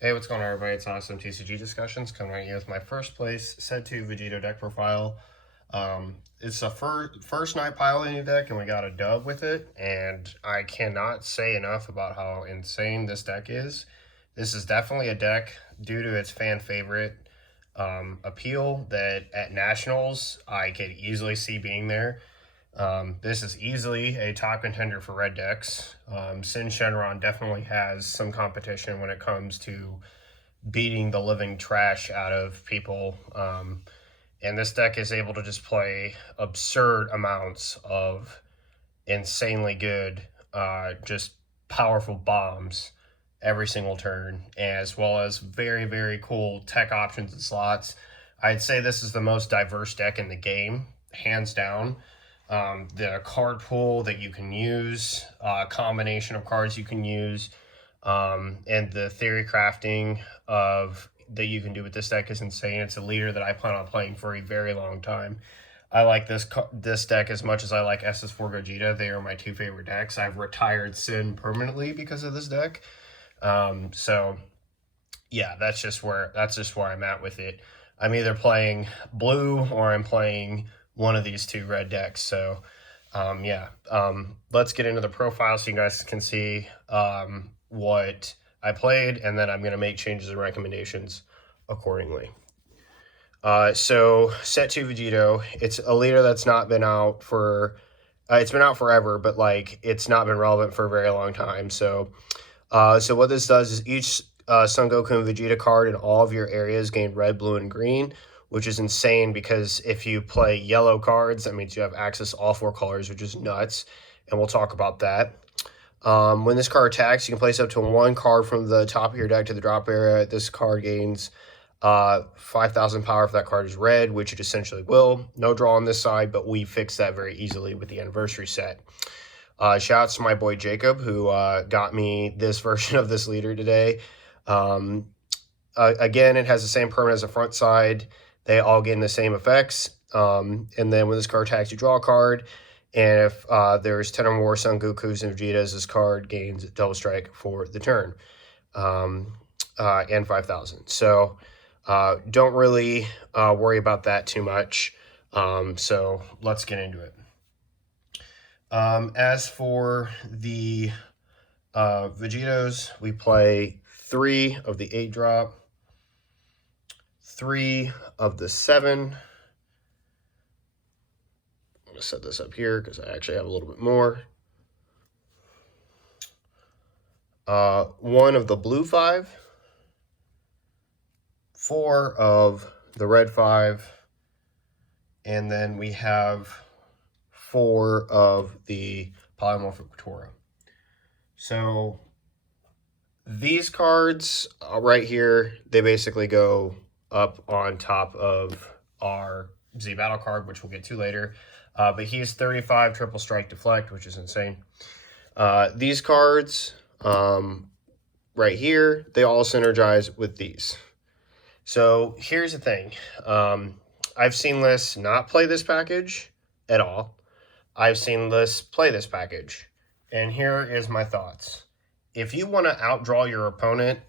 Hey, what's going on, everybody? It's Awesome TCG Discussions coming at you with my first place set to Vegito deck profile. It's a first night piloting deck, and we got a dub with it. And I cannot say enough about how insane this deck is. This is definitely a deck due to its fan favorite appeal that at Nationals I could easily see being there. This is easily a top contender for red decks. Sin Shenron definitely has some competition when it comes to beating the living trash out of people. And this deck is able to just play absurd amounts of insanely good, just powerful bombs every single turn, as well as very, very cool tech options and slots. I'd say this is the most diverse deck in the game, hands down. The card pool that you can use, combination of cards you can use, and the theory crafting of that you can do with this deck is insane. It's a leader that I plan on playing for a very long time. I like this deck as much as I like SS4 Vegeta. They are my two favorite decks. I've retired Sin permanently because of this deck. So yeah, that's just where I'm at with it. I'm either playing blue or I'm playing one of these two red decks. So let's get into the profile so you guys can see what I played, and then I'm going to make changes and recommendations accordingly. So set to Vegito, it's a leader that's not been out for, it's been out forever, but like it's not been relevant for a very long time. So what this does is each Son Goku and Vegeta card in all of your areas gain red, blue, and green, which is insane because if you play yellow cards, that means you have access to all four colors, which is nuts, and we'll talk about that. When this card attacks, you can place up to one card from the top of your deck to the drop area. This card gains 5,000 power if that card is red, which it essentially will. No draw on this side, but we fixed that very easily with the anniversary set. Shout out to my boy Jacob, who got me this version of this leader today. Again, it has the same permanent as the front side. They all get in the same effects. And then when this card attacks, you draw a card. And if there's 10 or more Son Gokus and Vegetas, this card gains double strike for the turn. And 5,000. So don't really worry about that too much. So let's get into it. As for the Vegetos, we play 3 of the 8 drop, 3 of the 7. I'm going to set this up here because I actually have a little bit more. 1 of the blue 5, 4 of the red 5, and then we have 4 of the polymorphic Tora. So these cards right here, they basically go up on top of our Z Battle card, which we'll get to later. But he is 35 triple strike deflect, which is insane. These cards right here, they all synergize with these. So here's the thing. I've seen Liss not play this package at all. I've seen Liss play this package. And here is my thoughts. If you want to outdraw your opponent,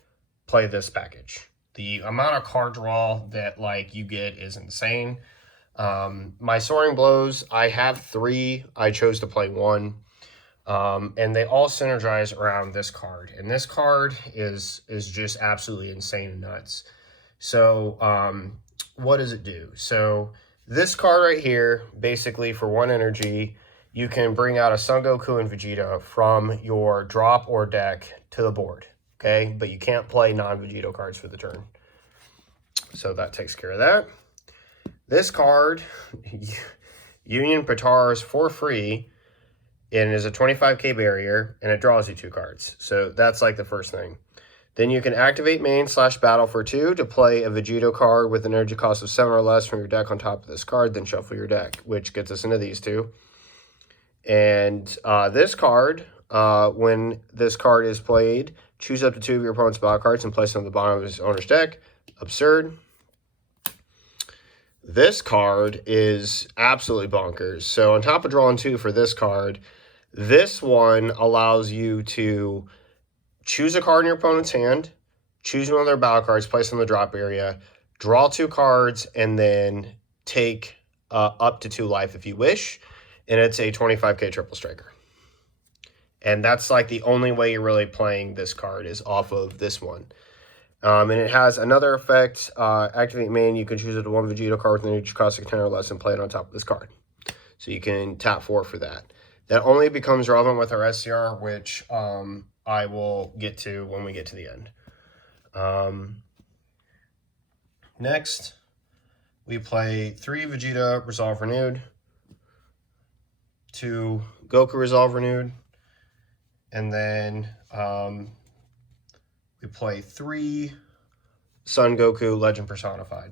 play this package. The amount of card draw that like you get is insane. My Soaring Blows, I have 3. I chose to play 1. And they all synergize around this card. And this card is just absolutely insane and nuts. So what does it do? So this card right here, basically for 1 energy, you can bring out a Son Goku and Vegeta from your drop or deck to the board, okay? But you can't play non-Vegito cards for the turn. So that takes care of that. This card, Union Patars for free, and is a 25k barrier, and it draws you 2 cards. So that's like the first thing. Then you can activate main/battle for 2 to play a Vegito card with an energy cost of 7 or less from your deck on top of this card, then shuffle your deck, which gets us into these 2. And this card, when this card is played, choose up to 2 of your opponent's battle cards and place them on the bottom of his owner's deck. Absurd. This card is absolutely bonkers. So on top of drawing 2 for this card, this one allows you to choose a card in your opponent's hand, choose one of their battle cards, place them in the drop area, draw 2 cards, and then take up to 2 life if you wish. And it's a 25k triple striker. And that's like the only way you're really playing this card is off of this one. And it has another effect. Activate main, you can choose it to 1 Vegito card within each cost of 10 or less and play it on top of this card. So you can tap 4 for that. That only becomes relevant with our SCR, which I will get to when we get to the end. Next, we play 3 Vegeta Resolve Renewed, 2 Goku Resolve Renewed, and then we play 3 Son Goku Legend Personified.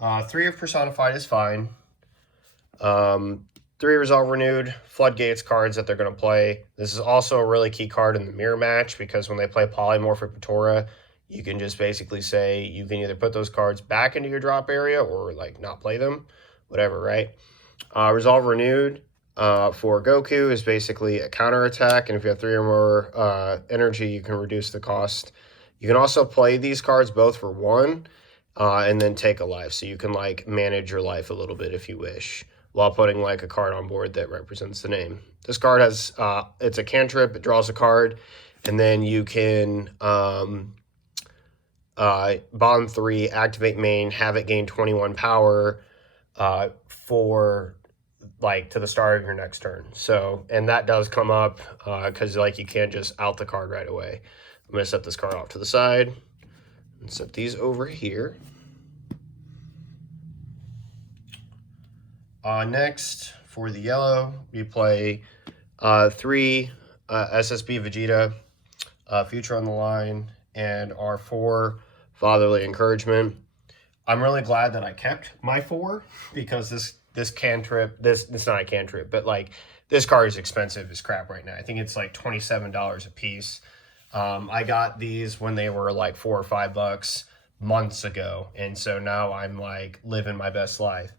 3 of Personified is fine. 3 Resolve Renewed, Floodgates cards that they're going to play. This is also a really key card in the mirror match because when they play Polymorphic Patora, you can just basically say you can either put those cards back into your drop area or like not play them, whatever, right? Resolve Renewed for Goku is basically a counter attack, and if you have 3 or more energy, you can reduce the cost. You can also play these cards both for 1 and then take a life, so you can like manage your life a little bit if you wish, while putting like a card on board that represents the name. This card has, it's a cantrip, it draws a card, and then you can bond 3, activate main, have it gain 21 power for like to the start of your next turn. So, and that does come up because like you can't just out the card right away. I'm going to set this card off to the side and set these over here. Next, for the yellow, we play 3 SSB Vegeta, Future on the Line, and our 4 Fatherly Encouragement. I'm really glad that I kept my 4 because this cantrip, it's not a cantrip, but like this card is expensive as crap right now. I think it's like $27 a piece. I got these when they were like $4 or $5 months ago, and so now I'm like living my best life.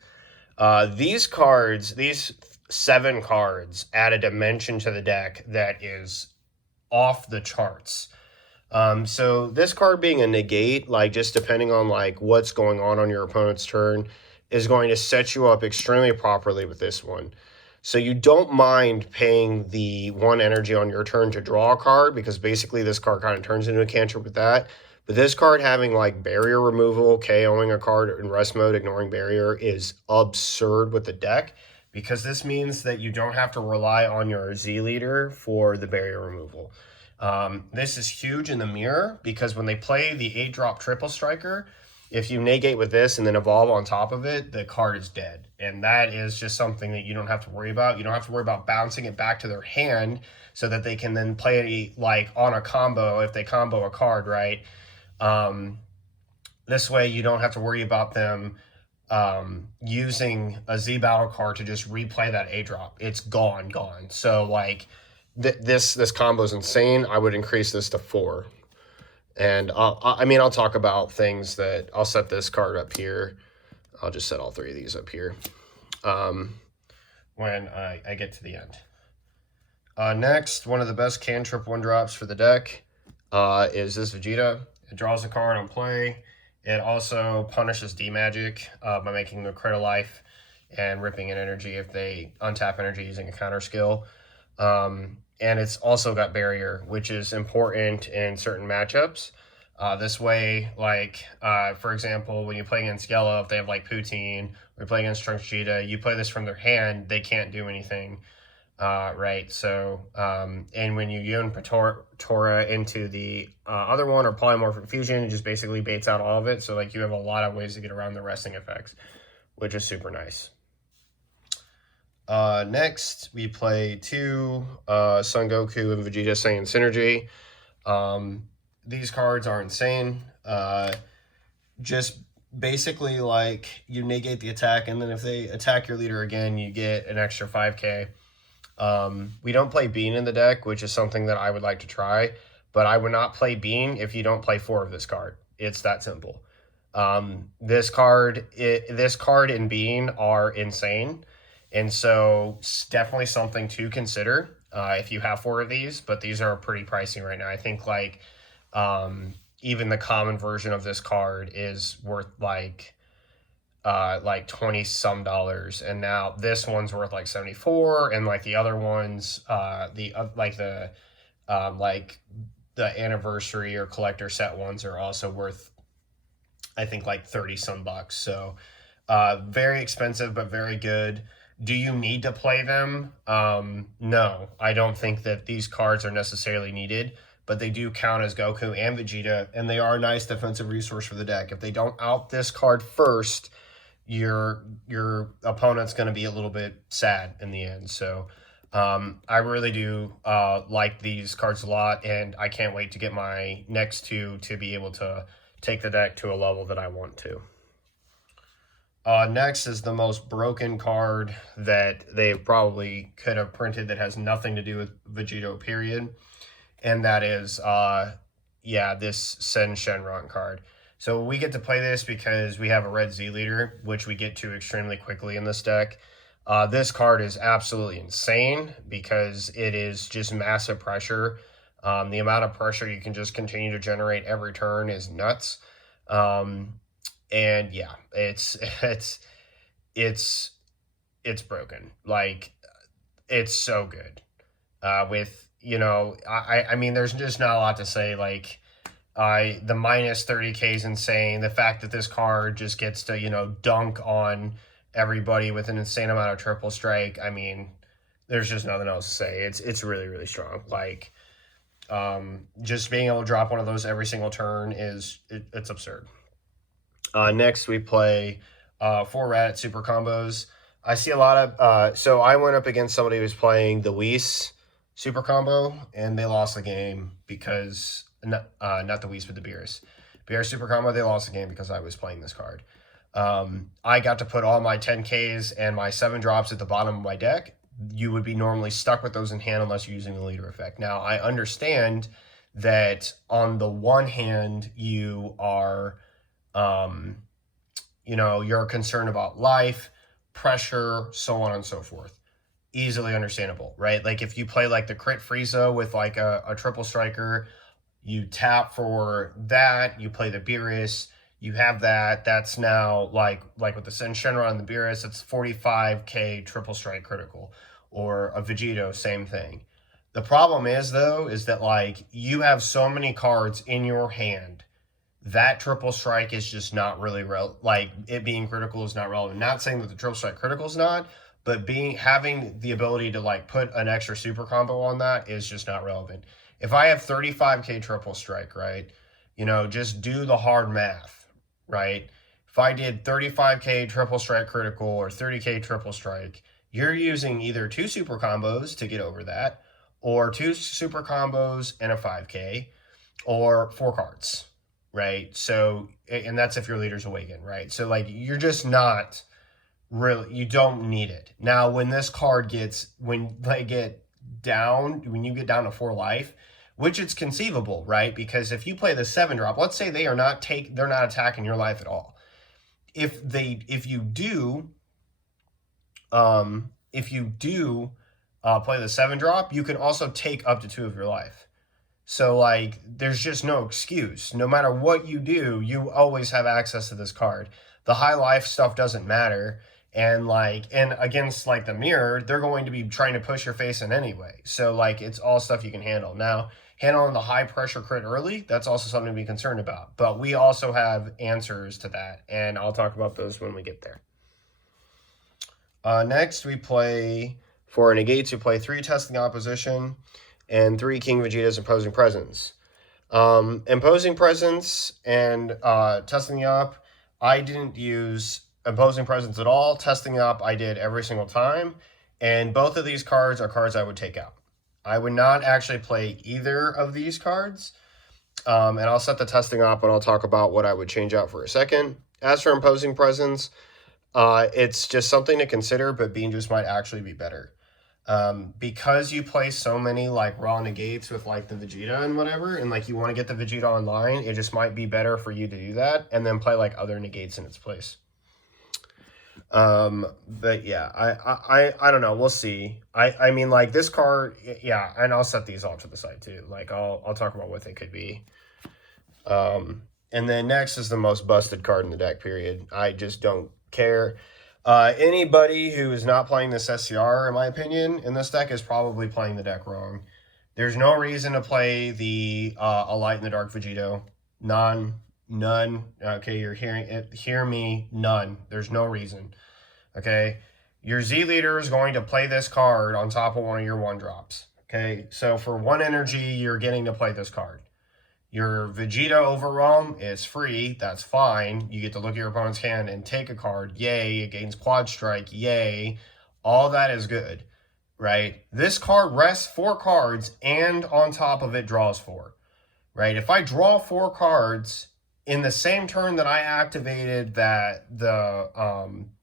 These cards, these 7 cards, add a dimension to the deck that is off the charts. So this card being a negate, like just depending on like what's going on your opponent's turn, is going to set you up extremely properly with this one. So you don't mind paying the 1 energy on your turn to draw a card, because basically this card kind of turns into a cantrip with that. But this card having like barrier removal, KOing a card in rest mode, ignoring barrier, is absurd with the deck, because this means that you don't have to rely on your Z leader for the barrier removal. This is huge in the mirror, because when they play the 8-drop triple striker, if you negate with this and then evolve on top of it, the card is dead. And that is just something that you don't have to worry about. You don't have to worry about bouncing it back to their hand so that they can then play it like on a combo if they combo a card, right? This way you don't have to worry about them using a Z battle card to just replay that 8-drop. It's gone. So like this combo is insane. I would increase this to 4. And I'll talk about things that I'll set this card up here. I'll just set all 3 of these up here when I get to the end. Next, one of the best cantrip 1-drops for the deck is this Vegeta. It draws a card on play. It also punishes D-Magic by making them crit a life and ripping an energy if they untap energy using a counter skill. And it's also got barrier, which is important in certain matchups. This way, like, for example, when you play against Yellow, if they have, like, Poutine, or you play against Trunks Vegeta, you play this from their hand, they can't do anything, right? So, and when you Yun Patora into the other one, or Polymorphic Fusion, it just basically baits out all of it. So, like, you have a lot of ways to get around the resting effects, which is super nice. Next, we play 2 Son Goku and Vegeta Saiyan Synergy. These cards are insane. Just basically like you negate the attack, and then if they attack your leader again, you get an extra 5k. We don't play Bean in the deck, which is something that I would like to try, but I would not play Bean if you don't play 4 of this card. It's that simple. This card and Bean are insane. And so it's definitely something to consider if you have 4 of these, but these are pretty pricey right now. I think like even the common version of this card is worth like 20 some dollars, and now this one's worth like 74, and like the other ones, like the anniversary or collector set ones are also worth, I think, like 30 some bucks. So very expensive, but very good. Do you need to play them? No, I don't think that these cards are necessarily needed, but they do count as Goku and Vegeta, and they are a nice defensive resource for the deck. If they don't out this card first, your opponent's going to be a little bit sad in the end. So I really do like these cards a lot, and I can't wait to get my next two to be able to take the deck to a level that I want to. Next is the most broken card that they probably could have printed that has nothing to do with Vegito, period. And that is, this Sin Shenron card. So we get to play this because we have a red Z leader, which we get to extremely quickly in this deck. This card is absolutely insane because it is just massive pressure. The amount of pressure you can just continue to generate every turn is nuts. And yeah, it's broken. Like, it's so good. I mean, there's just not a lot to say. Like, the minus 30k is insane. The fact that this card just gets to, dunk on everybody with an insane amount of triple strike. I mean, there's just nothing else to say. It's really, really strong. Like, just being able to drop one of those every single turn it's absurd. Next, we play 4 Rat super combos. I see a lot of... so I went up against somebody who was playing the Whis super combo, and they lost the game because... not the Whis, but the Beerus. Beerus super combo, they lost the game because I was playing this card. I got to put all my 10Ks and my 7 drops at the bottom of my deck. You would be normally stuck with those in hand unless you're using the leader effect. Now, I understand that on the one hand, you are... you're concerned about life, pressure, so on and so forth. Easily understandable, right? Like if you play like the crit Frieza with like a triple striker, you tap for that, you play the Beerus, you have that. That's now like with the Sin Shenron and the Beerus, it's 45k triple strike critical. Or a Vegito, same thing. The problem is though, is that like you have so many cards in your hand that triple strike is just not really like it being critical is not relevant. Not saying that the triple strike critical is not, but having the ability to like put an extra super combo on that is just not relevant. If I have 35k triple strike, right, just do the hard math, right? If I did 35k triple strike critical or 30k triple strike, you're using either 2 super combos to get over that, or 2 super combos and a 5k, or 4 cards. Right. So, and that's if your leader's awakened, right? So like, you're just not really, you don't need it. Now, when this card when you get down to 4 life, which it's conceivable, right? Because if you play the 7 drop, let's say they're not attacking your life at all. If you do play the 7 drop, you can also take up to 2 of your life. So, like, there's just no excuse. No matter what you do, you always have access to this card. The high life stuff doesn't matter. And against, like, the mirror, they're going to be trying to push your face in anyway. So, like, it's all stuff you can handle. Now, handling the high pressure crit early, that's also something to be concerned about. But we also have answers to that. And I'll talk about those when we get there. Next, we play, for negates, we play 3 Testing Opposition and 3 King Vegeta's Imposing Presence. Imposing Presence and Testing the Op, I didn't use Imposing Presence at all. Testing the Op, I did every single time. And both of these cards are cards I would take out. I would not actually play either of these cards. And I'll set the Testing Op and I'll talk about what I would change out for a second. As for Imposing Presence, it's just something to consider, but Bean Juice might actually be better. Because you play so many like raw negates with like the Vegeta and whatever, and like you want to get the Vegeta online, it just might be better for you to do that and then play like other negates in its place. But yeah, I don't know, we'll see. I mean, like this card, yeah, and I'll set these off to the side too. Like I'll talk about what they could be. And then next is the most busted card in the deck, period. I just don't care. Anybody who is not playing this SCR, in my opinion, in this deck is probably playing the deck wrong. There's no reason to play the A Light in the Dark Vegito. None. Okay, you're hearing it. Hear me. None. There's no reason. Okay. Your Z leader is going to play this card on top of one of your 1-drops. Okay. So for 1 energy, you're getting to play this card. Your Vegeta Overwhelm is free. That's fine. You get to look at your opponent's hand and take a card. Yay. It gains Quad Strike. Yay. All that is good, right? This card rests 4 cards and on top of it draws 4, right? If I draw 4 cards in the same turn that I activated the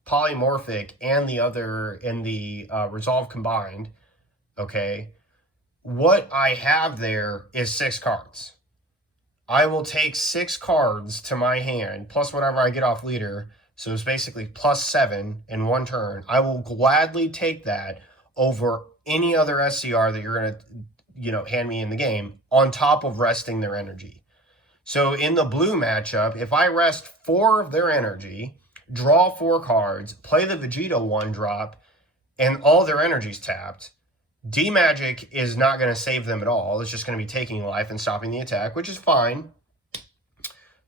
Polymorphic and the other in the Resolve combined, okay, what I have there is 6 cards. I will take 6 cards to my hand, plus whatever I get off leader, so it's basically plus 7 in 1 turn. I will gladly take that over any other SCR that you're going to, hand me in the game, on top of resting their energy. So in the blue matchup, if I rest 4 of their energy, draw 4 cards, play the Vegito 1-drop, and all their energy's tapped, D-Magic is not going to save them at all. It's just going to be taking life and stopping the attack, which is fine.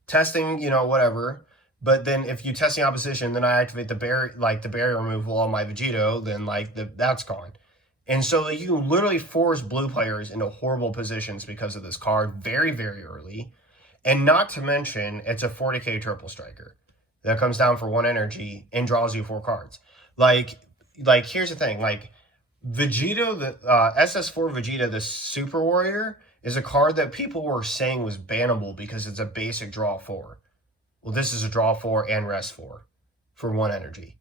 Testing, whatever. But then if you test the opposition, then I activate the barrier removal on my Vegito, then that's gone. And so you can literally force blue players into horrible positions because of this card very, very early. And not to mention, it's a 40k triple striker that comes down for 1 energy and draws you 4 cards. Here's the thing, Vegito, the SS4 Vegeta, the Super Warrior, is a card that people were saying was bannable because it's a basic draw 4. Well, this is a draw 4 and rest 4 for 1 energy.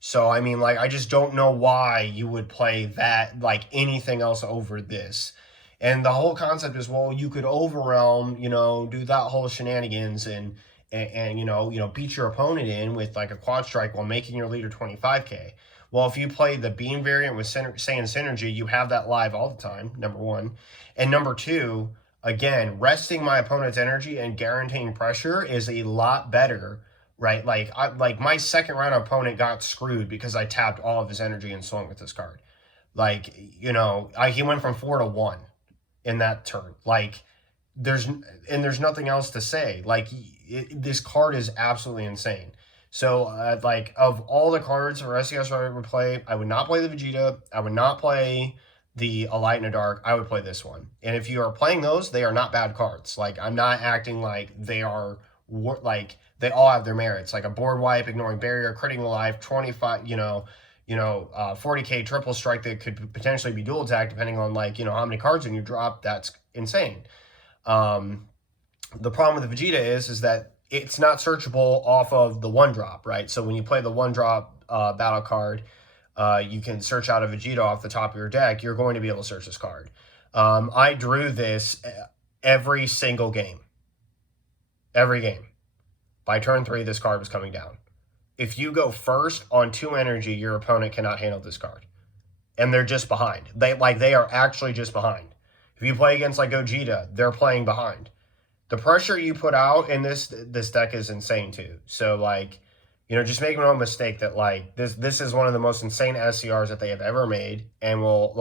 So, I just don't know why you would play that, anything else over this. And the whole concept is, well, you could overwhelm, do that whole shenanigans and beat your opponent in with a quad strike while making your leader 25k. Well, if you play the beam variant with Saiyan Synergy, you have that live all the time, number 1. And number 2, again, resting my opponent's energy and guaranteeing pressure is a lot better, right? My second round opponent got screwed because I tapped all of his energy and swung with this card. He went from 4 to 1 in that turn. There's nothing else to say. This card is absolutely insane. So, of all the cards for SCS I would play, I would not play the Vegeta. I would not play the A Light in the Dark. I would play this one. And if you are playing those, they are not bad cards. I'm not acting like they are, they all have their merits. A board wipe, ignoring barrier, critting life, 25, 40k triple strike that could potentially be dual attack depending on, how many cards in you drop. That's insane. The problem with the Vegeta is that it's not searchable off of the 1-drop, right? So when you play the 1-drop battle card, you can search out a Vegeta off the top of your deck. You're going to be able to search this card. I drew this every single game. Every game. By turn 3, this card was coming down. If you go first on 2 energy, your opponent cannot handle this card. And they're just behind. They are actually just behind. If you play against Gogeta, they're playing behind. The pressure you put out in this deck is insane too. So just make no mistake that this is one of the most insane SCRs that they have ever made, and will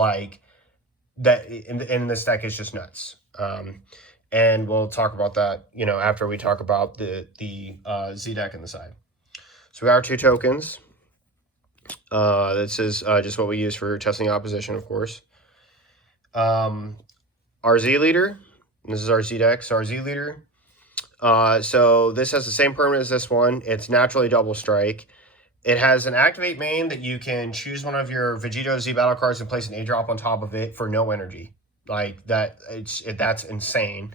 that in this deck is just nuts. And we'll talk about that after we talk about the Z deck in the side. So we got our 2 tokens. This is just what we use for testing opposition, of course. Our Z leader. This is our Z deck. So our Z leader. So this has the same permanent as this one. It's naturally double strike. It has an activate main that you can choose one of your Vegito Z battle cards and place an A-drop on top of it for no energy. That's insane.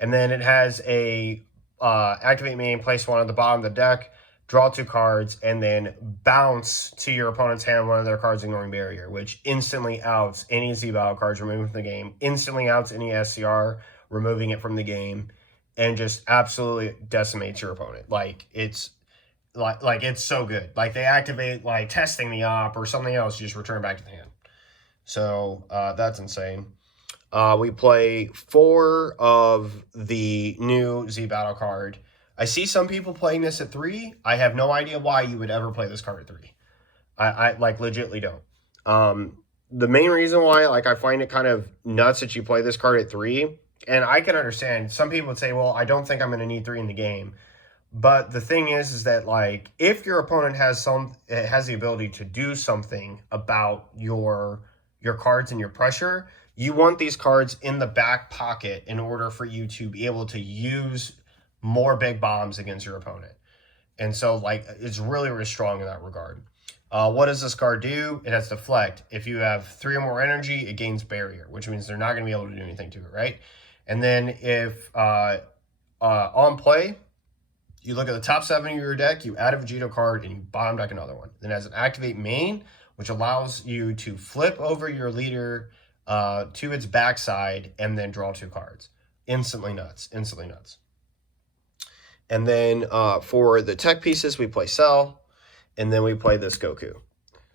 And then it has a activate main, place one at the bottom of the deck, draw 2 cards, and then bounce to your opponent's hand one of their cards ignoring barrier, which instantly outs any Z battle cards removed from the game, instantly outs any SCR removing it from the game, and just absolutely decimates your opponent. It's so good. They activate testing the op or something else, you just return back to the hand. So that's insane. We play 4 of the new Z Battle card. I see some people playing this at 3. I have no idea why you would ever play this card at 3. I like legitimately don't. The main reason why, like, I find it kind of nuts that you play this card at 3, and I can understand, some people would say, well, I don't think I'm going to need 3 in the game. But the thing is that, like, if your opponent has the ability to do something about your cards and your pressure, you want these cards in the back pocket in order for you to be able to use more big bombs against your opponent. And so, like, it's really, really strong in that regard. What does this card do? It has Deflect. If you have 3 or more energy, it gains Barrier, which means they're not going to be able to do anything to it, right? And then if on play, you look at the top 7 of your deck, you add a Vegito card, and you bottom deck another one. Then it has an Activate Main, which allows you to flip over your leader to its backside and then draw 2 cards. Instantly nuts. Instantly nuts. And then for the tech pieces, we play Cell, and then we play this Goku.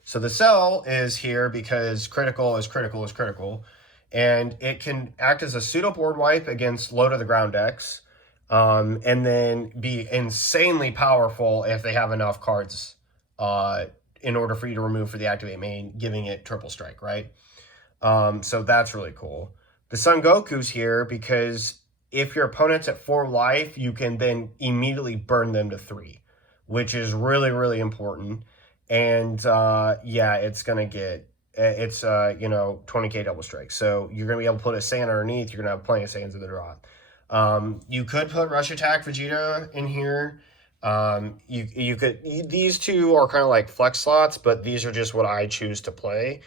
So the Cell is here because critical is critical is critical, and it can act as a pseudo board wipe against low to the ground decks, and then be insanely powerful if they have enough cards in order for you to remove for the Activate Main, giving it triple strike, right? So that's really cool. The Son Goku's here because if your opponent's at 4 life, you can then immediately burn them to 3, which is really, really important. And yeah, it's going to get, it's, 20k double strike. So you're going to be able to put a Saiyan underneath. You're going to have plenty of Saiyans in the drop. You could put Rush Attack Vegeta in here. You could, these two are kind of like flex slots, but these are just what I choose to play.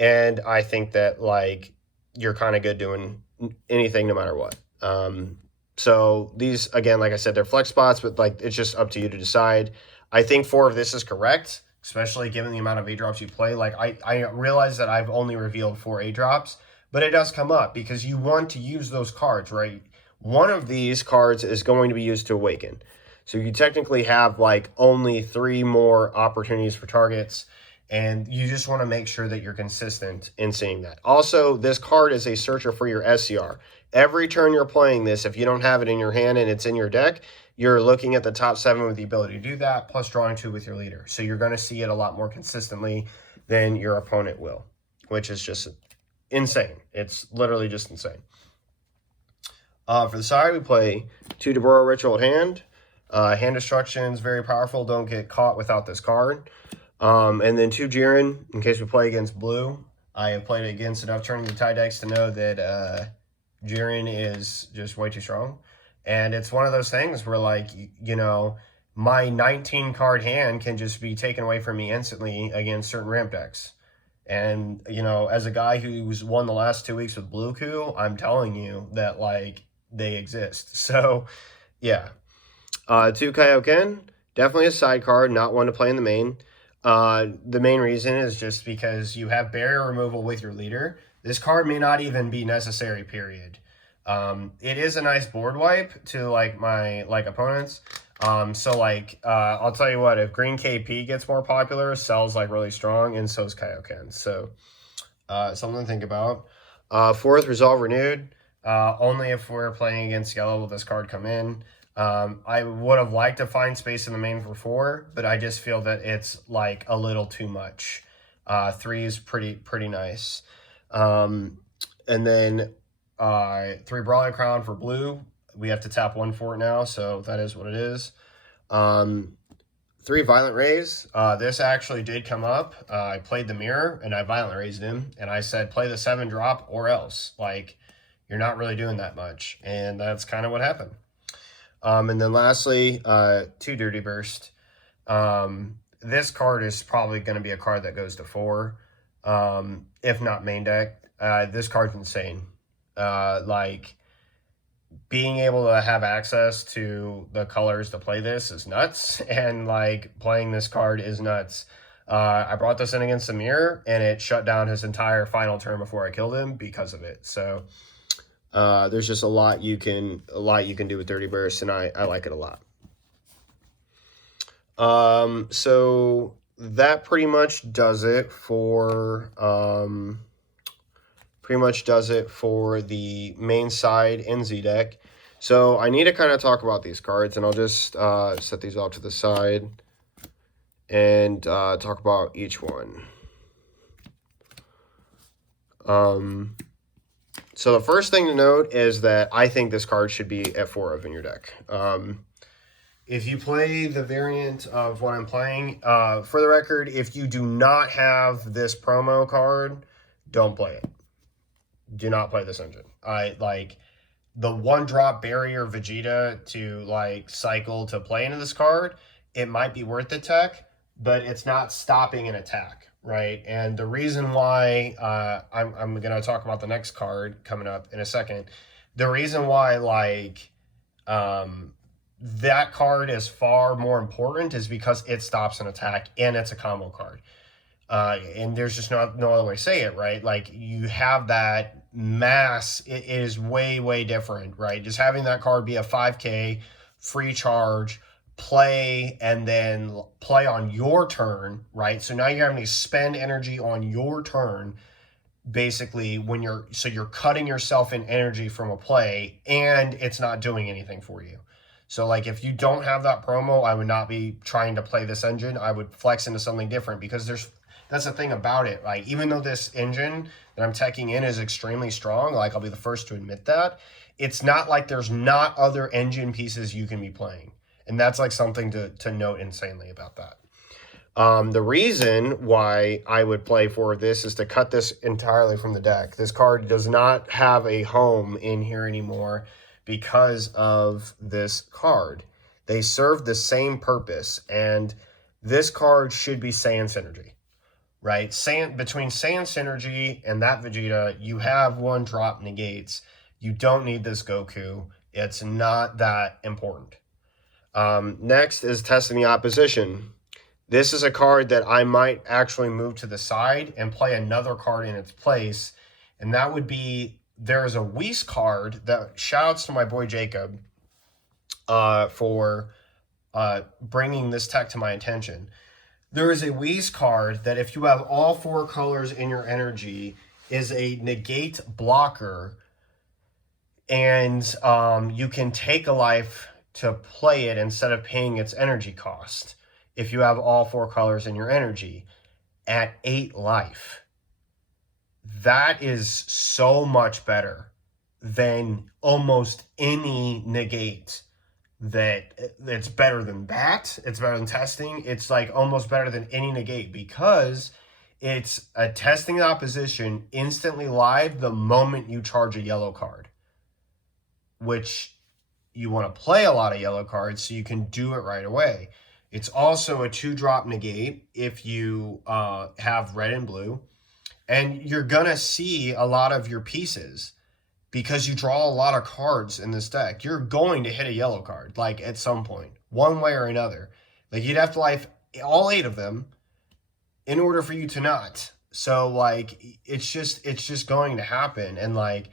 And I think that, like, you're kind of good doing anything no matter what. So these, again, like I said, they're flex spots, but, like, it's just up to you to decide. I think 4 of this is correct, especially given the amount of 8-drops you play. Like, I realize that I've only revealed 4 8-drops, but it does come up because you want to use those cards, right? One of these cards is going to be used to awaken. So you technically have, like, only 3 more opportunities for targets, and you just want to make sure that you're consistent in seeing that. Also, this card is a searcher for your SCR. Every turn you're playing this, if you don't have it in your hand and it's in your deck, you're looking at the top 7 with the ability to do that, plus drawing 2 with your leader. So you're going to see it a lot more consistently than your opponent will, which is just insane. It's literally just insane. For the side, we play 2 Deborah Ritual at hand. Hand Destruction is very powerful. Don't get caught without this card. And then 2 Jiren, in case we play against blue. I have played against enough Turning the Tide decks to know that Jiren is just way too strong. And it's one of those things where, like, my 19-card hand can just be taken away from me instantly against certain ramp decks. And, as a guy who's won the last 2 weeks with Blue Coup, I'm telling you that, like, they exist. So, yeah. 2 Kaioken, definitely a side card, not one to play in the main. The main reason is just because you have barrier removal with your leader. This card may not even be necessary, period. It is a nice board wipe to, like, my, like, opponents. So, like, I'll tell you what, if Green KP gets more popular, Cell's, like, really strong, and so is Kaioken. So, something to think about. 4th, Resolve Renewed. Only if we're playing against yellow will this card come in. I would have liked to find space in the main for 4, but I just feel that it's, like, a little too much. 3 is pretty nice. And then 3 Brawler Crown for blue. We have to tap 1 for it now, so that is what it is. 3 Violent Rays. This actually did come up. I played the mirror, and I Violent Raised him, and I said, play the 7-drop or else. Like, you're not really doing that much, and that's kind of what happened. And then lastly, 2 Dirty Burst. This card is probably going to be a card that goes to 4, if not main deck. This card's insane. Like, being able to have access to the colors to play this is nuts, and, like, playing this card is nuts. I brought this in against the mirror, and it shut down his entire final turn before I killed him because of it. So there's just a lot you can do with Dirty Burst, and I like it a lot. So that pretty much does it for pretty much does it for the main side in Z deck. So I need to kind of talk about these cards, and I'll just set these off to the side and talk about each one. So the first thing to note is that I think this card should be at 4 of in your deck. If you play the variant of what I'm playing, for the record, if you do not have this promo card, don't play it. Do not play this engine. I like the 1-drop barrier Vegeta to like cycle to play into this card. It might be worth the tech, but it's not stopping an attack, right? And the reason why I'm gonna talk about the next card coming up in a second. The reason why like that card is far more important is because it stops an attack and it's a combo card. And there's just no other way to say it, right? Like you have that mass, it is way different, right? Just having that card be a 5k free charge, play, and then play on your turn, right? So now you're having to spend energy on your turn, basically, when you're cutting yourself in energy from a play, and it's not doing anything for you. So like if you don't have that promo, I would not be trying to play this engine. I would flex into something different, because that's the thing about it. Like, even though this engine that I'm teching in is extremely strong, like I'll be the first to admit that, it's not like there's not other engine pieces you can be playing. And that's like something to note insanely about that. The reason why I would play for this is to cut this entirely from the deck. This card does not have a home in here anymore because of this card. They serve the same purpose, and this card should be Saiyan Synergy. Right, between Saiyan Synergy and that Vegeta, you have 1-drop negates. You don't need this Goku. It's not that important. Next is Testing the Opposition. This is a card that I might actually move to the side and play another card in its place. And that would be, there's a Whis card that, shouts to my boy Jacob for bringing this tech to my attention. There is a Whis card that, if you have all 4 colors in your energy, is a negate blocker, and you can take a life to play it instead of paying its energy cost if you have all 4 colors in your energy at 8 life. That is so much better than almost any negate. It's better than that. It's better than testing. It's like almost better than any negate, because it's a testing opposition instantly live the moment you charge a yellow card, which you want to play a lot of yellow cards so you can do it right away. It's also a 2-drop negate if you have red and blue, and you're gonna see a lot of your pieces. Because you draw a lot of cards in this deck, you're going to hit a yellow card, like at some point, one way or another. Like you'd have to life all 8 of them in order for you to not. So like it's just going to happen, and like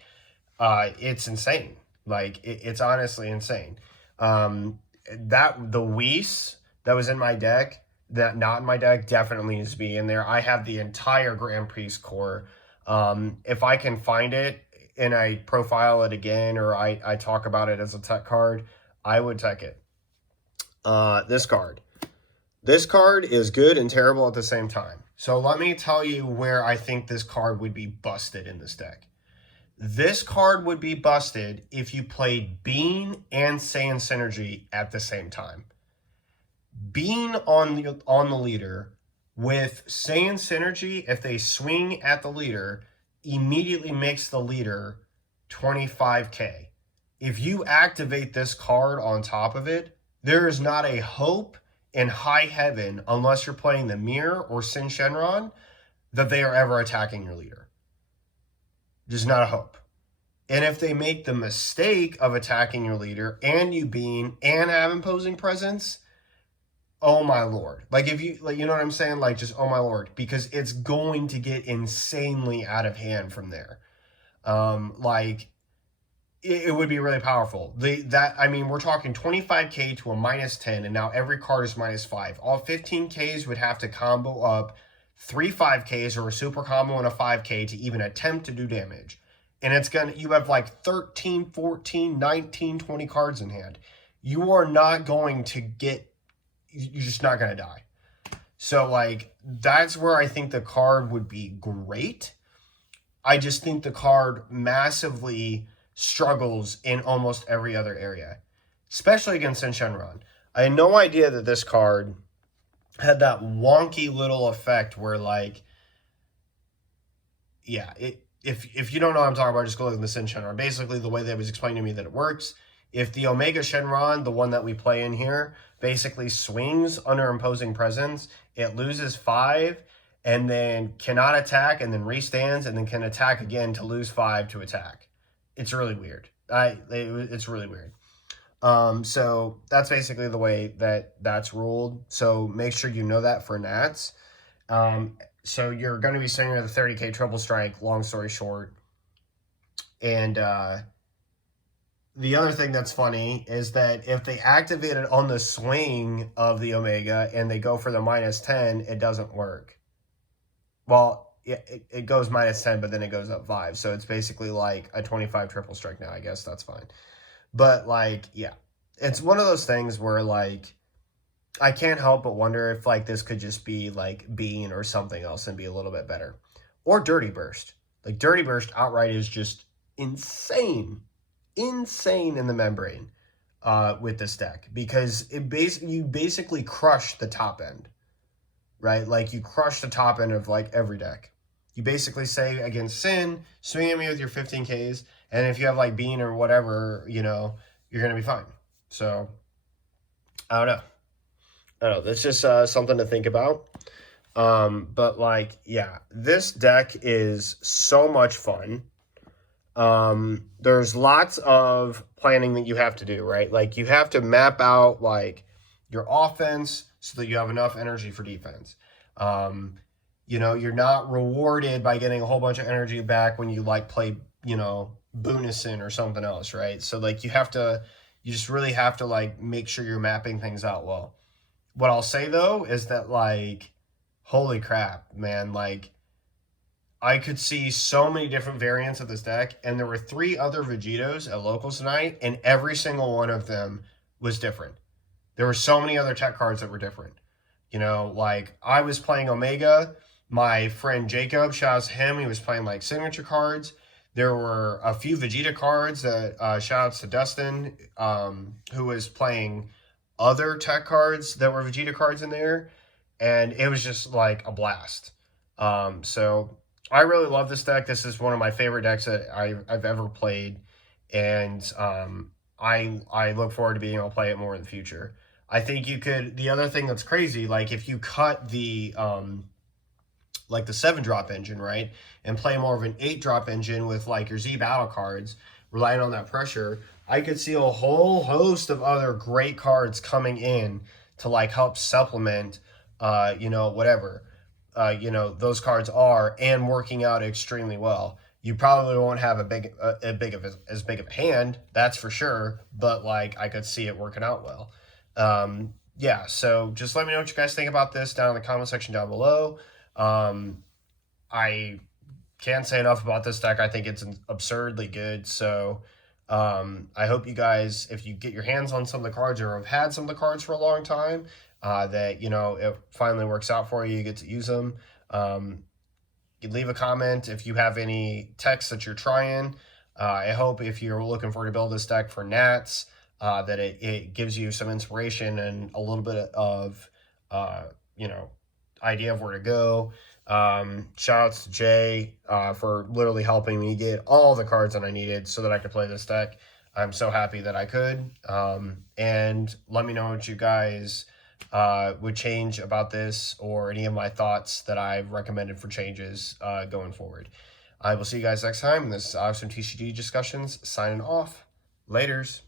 it's insane. Like it's honestly insane. That the Whis that was in my deck, that not in my deck, definitely needs to be in there. I have the entire Grand Priest core. If I can find it and I profile it again, or I talk about it as a tech card, I would tech it. This card. This card is good and terrible at the same time. So let me tell you where I think this card would be busted in this deck. This card would be busted if you played Bean and Saiyan Synergy at the same time. Bean on the leader with Saiyan Synergy, if they swing at the leader, immediately makes the leader 25k. If you activate this card on top of it, there is not a hope in high heaven, unless you're playing the Mirror or Sin Shenron, that they are ever attacking your leader. There's not a hope. And if they make the mistake of attacking your leader and you bean and have imposing presence, oh my lord. Like if you, like, you know what I'm saying? Like just, oh my lord, because it's going to get insanely out of hand from there. Like it would be really powerful. I mean, we're talking 25k to a -10, and now every card is -5. All 15ks would have to combo up 3 5Ks or a super combo and a 5K to even attempt to do damage. And it's gonna, you have like 13, 14, 19, 20 cards in hand. You are not going to get, you're just not gonna die. So like, that's where I think the card would be great. I just think the card massively struggles in almost every other area, especially against Sin Shenron. I had no idea that this card had that wonky little effect where, like, yeah, if you don't know what I'm talking about, just go look at the Sin Shenron. Basically, the way that it was explained to me that it works, if the Omega Shenron, the one that we play in here, basically swings under imposing presence, it loses 5, and then cannot attack, and then restands, and then can attack again to lose 5 to attack. It's really weird. It's really weird. So that's basically the way that that's ruled. So make sure you know that for Nats. So you're going to be swinging with a 30k triple strike, long story short. And the other thing that's funny is that if they activate it on the swing of the Omega and they go for the -10, it doesn't work. Well, it goes -10, but then it goes up 5. So it's basically like a 25 triple strike now. I guess that's fine. But, like, yeah. It's one of those things where, like, I can't help but wonder if, like, this could just be, like, Bean or something else and be a little bit better. Or Dirty Burst. Like, Dirty Burst outright is just insane. Insane in the membrane with this deck. Because you basically crush the top end. Right? Like, you crush the top end of, like, every deck. You basically say against Sin, swing at me with your 15Ks, and if you have, like, Bean or whatever, you know, you're going to be fine. So, I don't know. That's just something to think about. But, like, yeah, this deck is so much fun. There's lots of planning that you have to do, right? Like, you have to map out, like, your offense so that you have enough energy for defense. You know, you're not rewarded by getting a whole bunch of energy back when you, like, play, you know, Boonison or something else, right? So, like, you just really have to, like, make sure you're mapping things out well. What I'll say, though, is that, like, holy crap, man, like, I could see so many different variants of this deck, and there were 3 other Vegitos at Locals tonight, and every single one of them was different. There were so many other tech cards that were different. You know, like, I was playing Omega. My friend Jacob, shout out to him, he was playing, like, signature cards. There were a few Vegeta cards that, shout outs to Dustin, who was playing other tech cards that were Vegeta cards in there. And it was just, like, a blast. So I really love this deck. This is one of my favorite decks that I've ever played. And I look forward to being able to play it more in the future. I think you could, the other thing that's crazy, like, if you cut the, like, the 7-drop engine, right, and play more of an 8-drop engine with, like, your Z battle cards, relying on that pressure, I could see a whole host of other great cards coming in to, like, help supplement, you know, whatever, you know, those cards are, and working out extremely well. You probably won't have as big of a hand, that's for sure, but, like, I could see it working out well. Yeah, so just let me know what you guys think about this down in the comment section down below. I can't say enough about this deck. I think it's absurdly good. So I hope you guys, if you get your hands on some of the cards or have had some of the cards for a long time, that, you know, it finally works out for you. You get to use them. You leave a comment if you have any techs that you're trying. I hope if you're looking for to build this deck for Nats, that it gives you some inspiration and a little bit of, you know, idea of where to go. Shout outs to Jay for literally helping me get all the cards that I needed so that I could play this deck. I'm so happy that I could. And let me know what you guys would change about this or any of my thoughts that I've recommended for changes going forward. I will see you guys next time. This is Awesome TCG Discussions signing off. Laters.